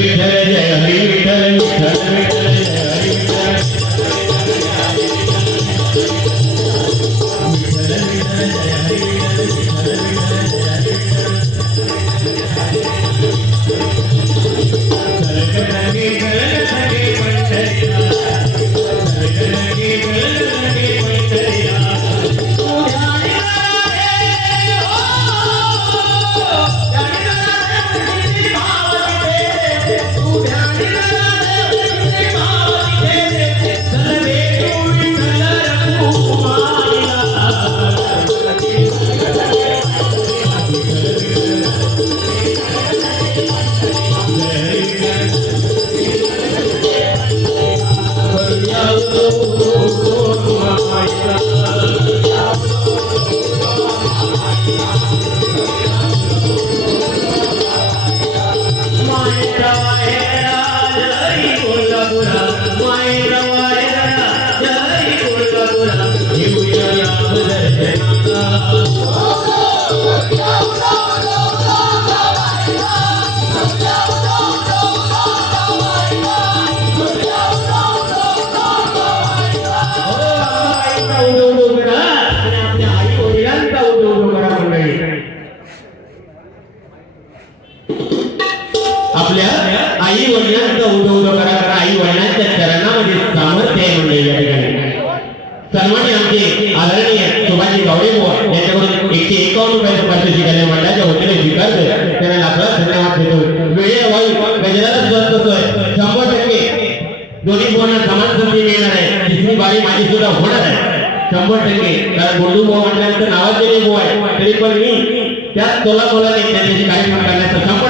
Hare आपल्या आई वडिलांचा उदो उदो करा करा. आई वडिलांच्या चरणामध्ये सामर्थ्य आहे म्हणजे या ठिकाणी. सन्मान्य आमचे आदरणीय सुभाषजी गावडे बुवा यांच्याकडून एकशे एकावन्न रुपयाचं पारितोषिक आले मंडळाच्या वतीने स्वीकारलं त्यांना लाखला धन्यवाद देतो. वेळेवाई गजराला स्वस्त सोय शंभर टक्के दोन्ही बुवांना समान संधी मिळणार आहे. तिसरी बारी माझी सुद्धा होणार आहे. शंभर टक्के. कारण गोंडू बुवा म्हटल्यानंतर नावाचे बुवा आहे. तरी पण मी त्याच तोला तोलाने त्यांच्याशी कार्यक्रम करण्याचा शंभर टक्के प्रयत्न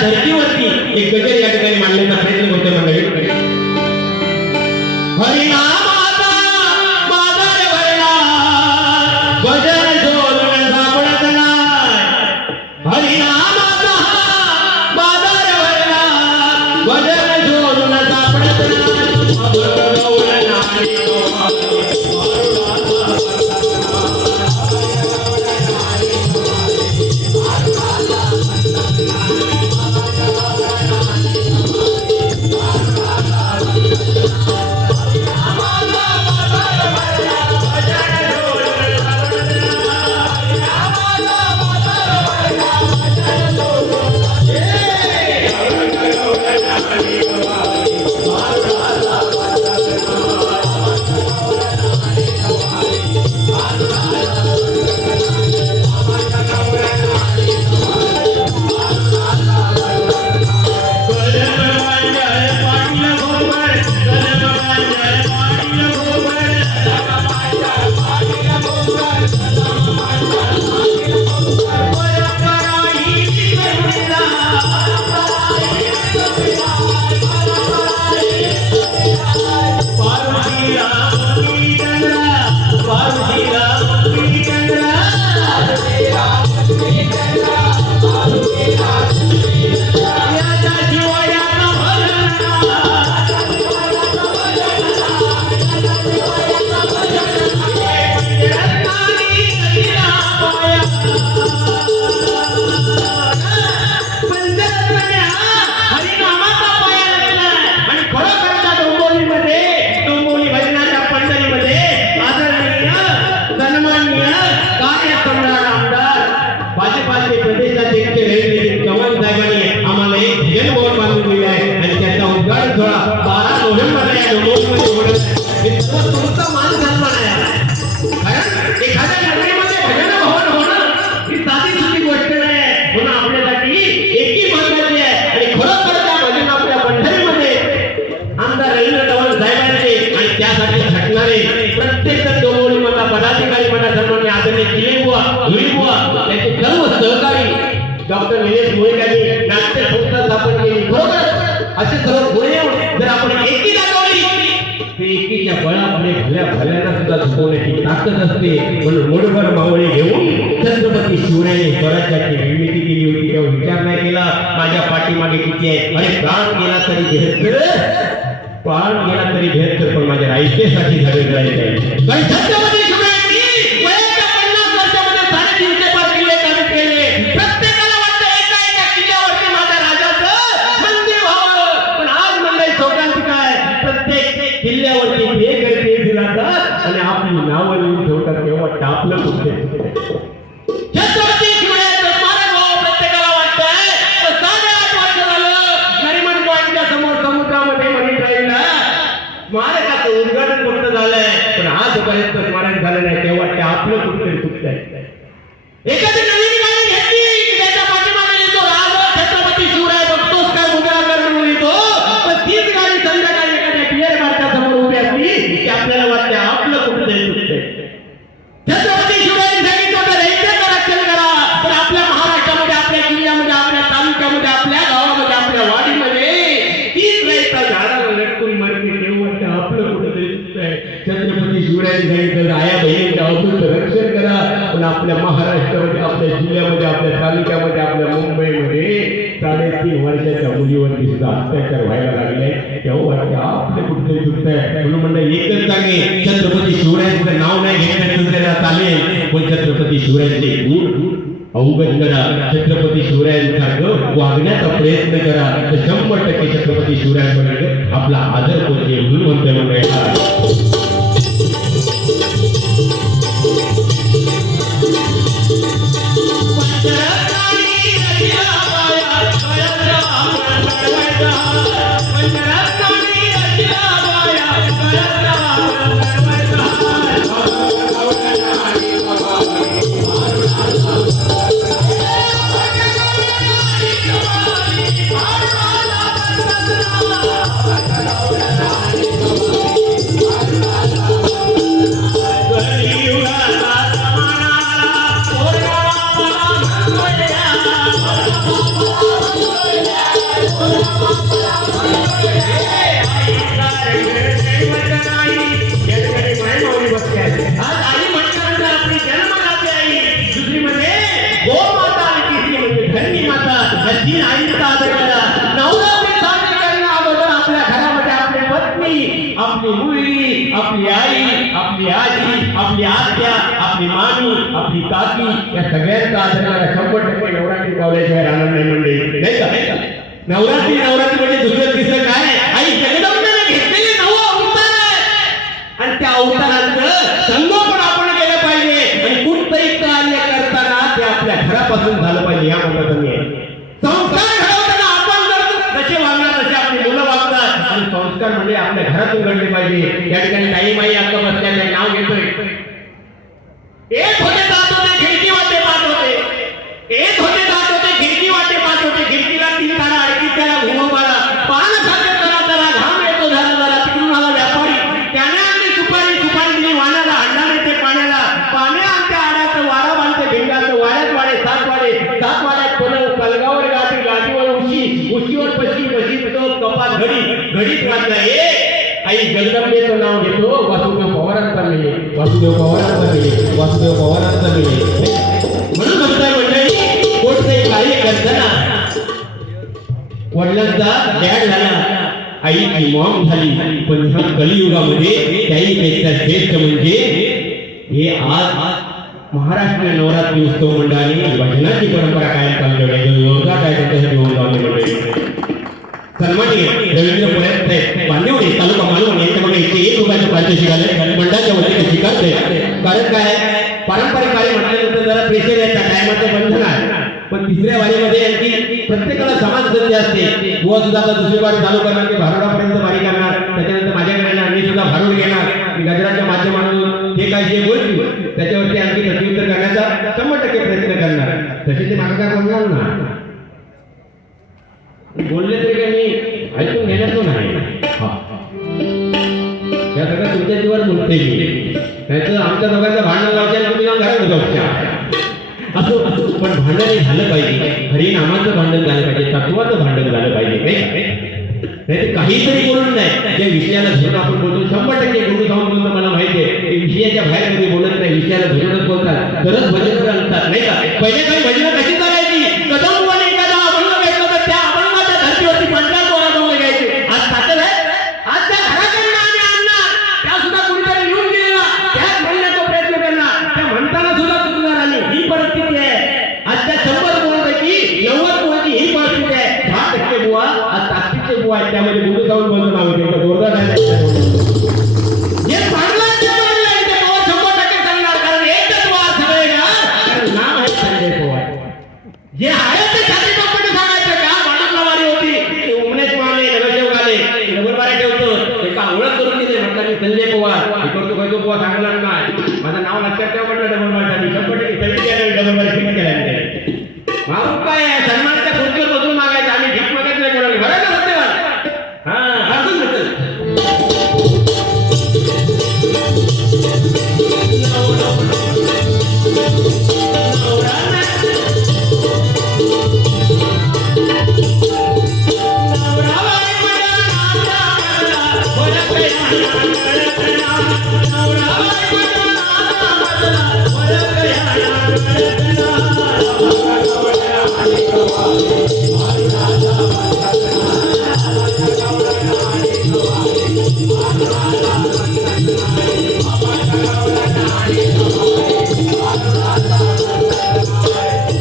धर्तीवरती एक गजर या ठिकाणी मांडण्याचा प्रयत्न करतोय मंडळी. हरिनामाचा Baba. असते म्हणून मोडभर मावळे घेऊन छत्रपती शिवरायांनी स्वराज्याची निर्मिती केली होती तेव्हा विचार नाही केला माझ्या पाठीमागे किती आहे अरे प्राण गेला तरी घेत प्राण गेला तरी घेत पण माझ्या आयुष्यासाठी झाले जायचे स्मारकाचं उद्घाटन कुठं झालंय. पण आजपर्यंत स्मारक झालं नाही तेव्हा ते आपलं कुठतरी चुकतंय. एखादी छत्रपती शिवरायांनी सांगितलं आया बहिणींच्या अवधूत रक्षण करा, पण आपल्या महाराष्ट्रामध्ये, आपल्या जिल्ह्यामध्ये, आपल्या तालुक्यामध्ये, आपल्या मुंबईमध्ये साडेतीन वर्षाच्या मुलीवरती सुद्धा अत्याचार व्हायला लागले तेव्हा वाटते, आपले कुठेतरी चुकतंय. म्हणून म्हणलं, एकच सांगे छत्रपती शिवरायांचं नाव नाही घेण्यात चालेल, पण छत्रपती शिवरायांचे गुण अवगत करा. छत्रपती शिवरायांसारखं वागण्याचा प्रयत्न करा. शंभर टक्के छत्रपती आपला आदर पोहोचेल म्हणून म्हणतोय मंडळी सगळ्यात या शंभर टक्के नवरात्री पावल्याशिवाय राहणार नाही मंडळी. नाही का? नवरात्री नवरात्री म्हणजे दुसरं तिसरं काय? आई जगदंबेने घेतलेले नव अवतार आणि त्या अवतारांचं संगोपन आपण केलं पाहिजे. आणि कुठतरी कार्य करताना ते आपल्या घरापासून झालं पाहिजे या मताचं मी संस्कार घडवताना आपण जर जसे वागणार तसे आपली मुलं वागतात. आणि संस्कार म्हणजे आपल्या घरातून घडले पाहिजे. या ठिकाणी वासुदेव पवारांचा मिळे वासुदेव पवारांचा मिळे म्हणून म्हणताय मंडळी करताना वडिलांचा डॅड झाला आई मॉम झाली पण ह्या कलियुगामध्ये त्याही पेक्षा श्रेष्ठ म्हणजे हे आज महाराष्ट्र नवरात्री उत्सव मंडळाने भजनाची परंपरा कायम सन्माननीय रवींद्र तालुका यांच्याकडे एकशे एक रुपयाचं पारितोषिक आले मंडळाच्या वतीने स्वीकारते कारण काय पारंपरिक वारी म्हटल्यानंतर जरा प्रेशर यायचा टायमाचं बंधन आहे. पण तिसऱ्या वारीमध्ये आणखी प्रत्येकाला समान संधी असते. बुवा सुद्धा आता दुसरी वारी चालू करणार की भारुडापर्यंत वारी करणार. त्याच्यानंतर माझ्याकडे येणार मी सुद्धा भारूड घेणार. मी गजराच्या माध्यमातून हे काय जे बोलतील त्याच्यावरती आणखी प्रत्युत्तर करण्याचा शंभर टक्के प्रयत्न करणार. तसे ते मार्ग ना आमच्या दोघांचं भांडण लावच्या तुम्ही जाऊन घरात जाऊच्या असो असो. पण भांडण हे झालं पाहिजे. हरिनामाचं भांडण झालं पाहिजे तत्वाचं भांडण झालं पाहिजे नाही काहीतरी करून नाही. ज्या विषयाला धरून आपण बोलतो शंभर टक्के गुरु जाऊन मला माहिती आहे विषयाच्या बाहेर कधी बोलत नाही विषयाला धरूनच बोलतात तरच भजन घालतात नाही का? पहिले काही भजन कशी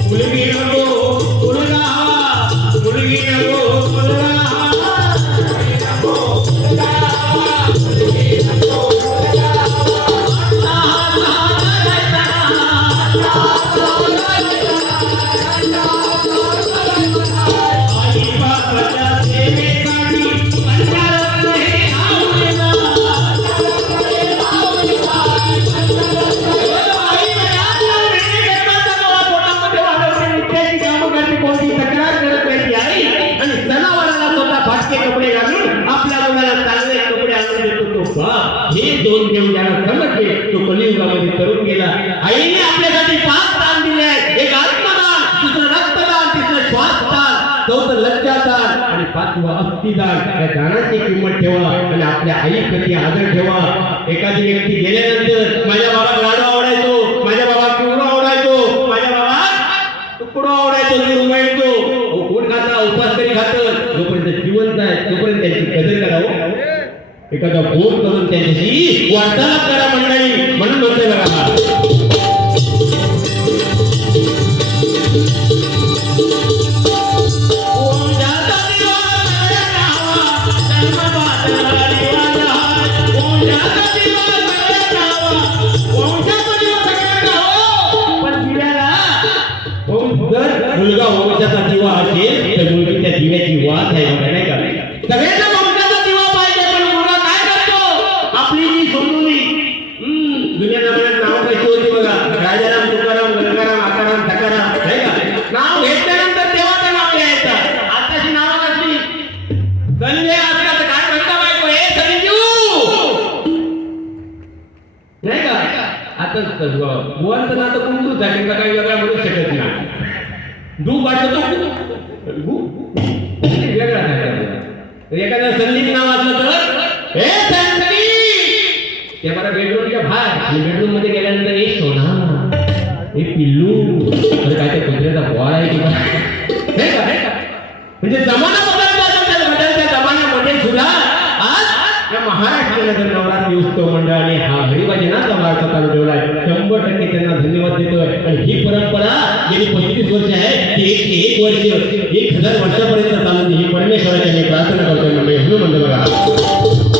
Will हे दोन देव ज्याला समजले तो कलियुगामध्ये करून गेला. आईने आपल्यासाठी पाच दान दिले आहेत. एक आत्मदान दुसरं रक्तदान तिसरं श्वासदान चौथं लज्जादान आणि पाचवा अस्थिदान. या दानाची किंमत ठेवा आणि आपल्या कधी आदर ठेवा. एखादी व्यक्ती गेल्यानंतर माझ्या बाबा लाडू आवडायचो माझ्या बाबा किवडो आवडायचो माझ्या बाबा तुकडो आवडायचो मी रुमायचो कोण खाता? उपास तरी खातं. एखादा फोन करून त्यांच्याशी वार्तालाप करा मंडळी. म्हणून म्हणतोय बघा ते मला बेडरूमच्या बाहेर. बेडरूम मध्ये गेल्यानंतर हे सोना. हे पिल्लू. अरे काय ते कुत्र्याचा बॉल आहे किंवा म्हणजे जमाना आज महाराष्ट्र नगर नवरात्री उत्सव मंडळाने हा हरिभजनाचा वारसा चालू ठेवला शंभर टक्के त्यांना धन्यवाद देतोय. आणि ही परंपरा गेली पस्तीस वर्ष आहे. ती एक एक वर्ष, एक हज़ार वर्षापर्यंत चालू ही परमेश्वराची प्रार्थना करतोय म्हणजे बघा.